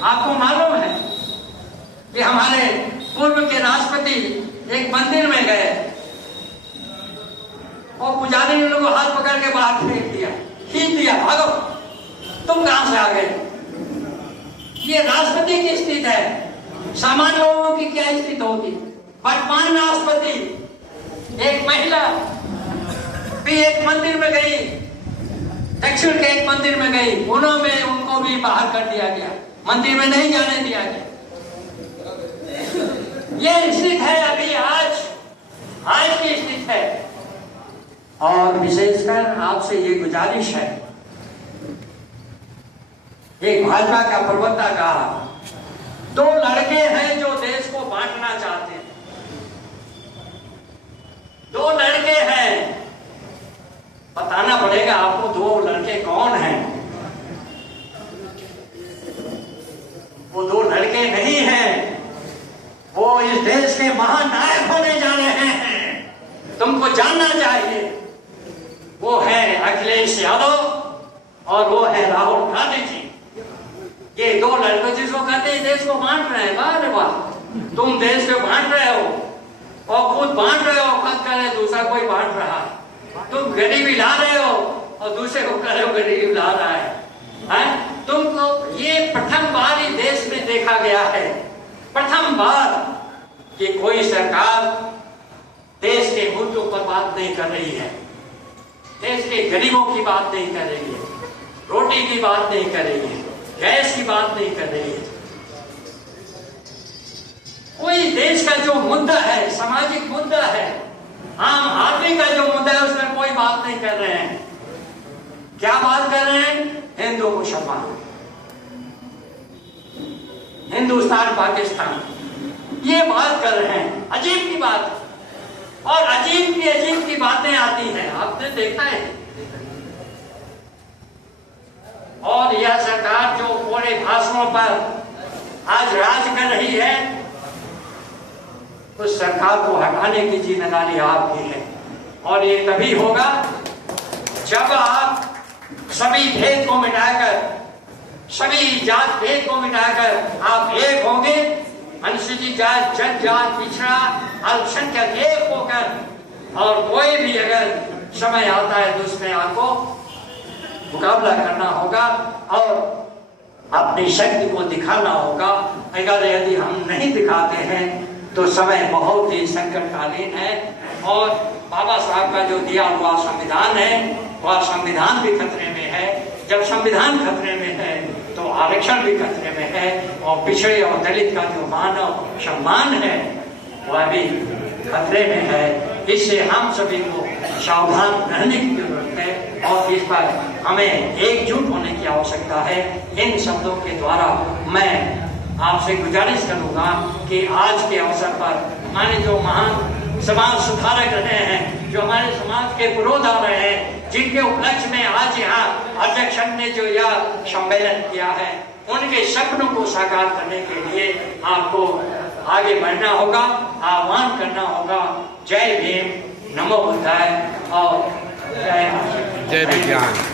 आपको मालूम है कि हमारे पूर्व के राष्ट्रपति एक मंदिर में गए और पुजारी ने उनको हाथ पकड़ के बाहर फेंक दिया, खींच दिया, भागो, तुम कहां से आ गए। ये राष्ट्रपति की स्थिति है। सामान्य लोगों की क्या स्थिति होगी। वर्तमान राष्ट्रपति एक महिला भी एक मंदिर में गई, दक्षिण के एक मंदिर में गई, उनको भी बाहर कर दिया गया, मंदिर में नहीं जाने दिया गया। ये स्थिति है अभी आज की स्थिति है। और विशेषकर आपसे ये गुजारिश है, एक भाजपा का प्रवक्ता कहा, दो लड़के हैं जो देश को बांटना चाहते हैं। दो लड़के हैं, बताना पड़ेगा आपको दो लड़के कौन हैं। वो दो लड़के नहीं हैं, वो इस देश के महानायक होने जा रहे हैं, तुमको जानना चाहिए। वो है अखिलेश यादव और वो है राहुल गांधी जी। ये दो लड़के जिसको कहते हैं देश को बांट रहे हैं। वाह वाह, तुम देश को बांट रहे हो और खुद बांट रहे हो, खुद कह रहे दूसरा कोई बांट रहा है। तुम गरीबी ला रहे हो और दूसरे को कह रहे हो गरीबी ला रहा है। तुमको ये प्रथम बार ही देश में देखा गया है, प्रथम बार कि कोई सरकार देश के मुद्दों पर बात नहीं कर रही है, देश के गरीबों की बात नहीं कर रही है, रोटी की बात नहीं कर रही है, गैस की बात नहीं कर रही है। कोई देश का जो मुद्दा है, सामाजिक मुद्दा है, आम आदमी का जो मुद्दा है, उस पर कोई बात नहीं कर रहे हैं। क्या बात कर रहे हैं? हिंदू मुसलमान, हिंदुस्तान पाकिस्तान, ये बात कर रहे हैं। अजीब की बात, और अजीब की बातें आती हैं, आपने देखा है। और यह सरकार जो पूरे भाषणों पर आज राज कर रही है, उस सरकार को हटाने की जिम्मेदारी आपकी है। और ये तभी होगा जब आप सभी भेद को मिटाकर, सभी जात भेद को मिटाकर आप एक होंगे। अनुसूचित जात, जनजात, पिछड़ा, अल्पसंख्यक एक होकर, और कोई भी अगर समय आता है तो उसमें आपको मुकाबला करना होगा और अपनी शक्ति को दिखाना होगा। अगर यदि हम नहीं दिखाते हैं तो समय बहुत ही संकटकालीन है। और बाबा साहब का जो दिया हुआ संविधान है, वह संविधान भी खतरे में है। जब संविधान खतरे में है तो आरक्षण भी खतरे में है, और पिछड़े और दलित का जो मानव सम्मान है वह भी खतरे में है। इससे हम सभी को सावधान रहने की जरूरत है और इस पर हमें एकजुट होने की आवश्यकता है। इन शब्दों के द्वारा मैं आपसे गुजारिश करूंगा कि आज के अवसर पर हमारे जो महान समाज सुधारक रहे हैं, जो हमारे समाज के पुरोधा रहे हैं, जिनके उपलक्ष्य में आज यहाँ अध्यक्ष ने जो यह सम्मेलन किया है, उनके सपनों को साकार करने के लिए आपको आगे बढ़ना होगा, आह्वान करना होगा। जय भीम, नमो बुद्धाय और जय विज्ञान।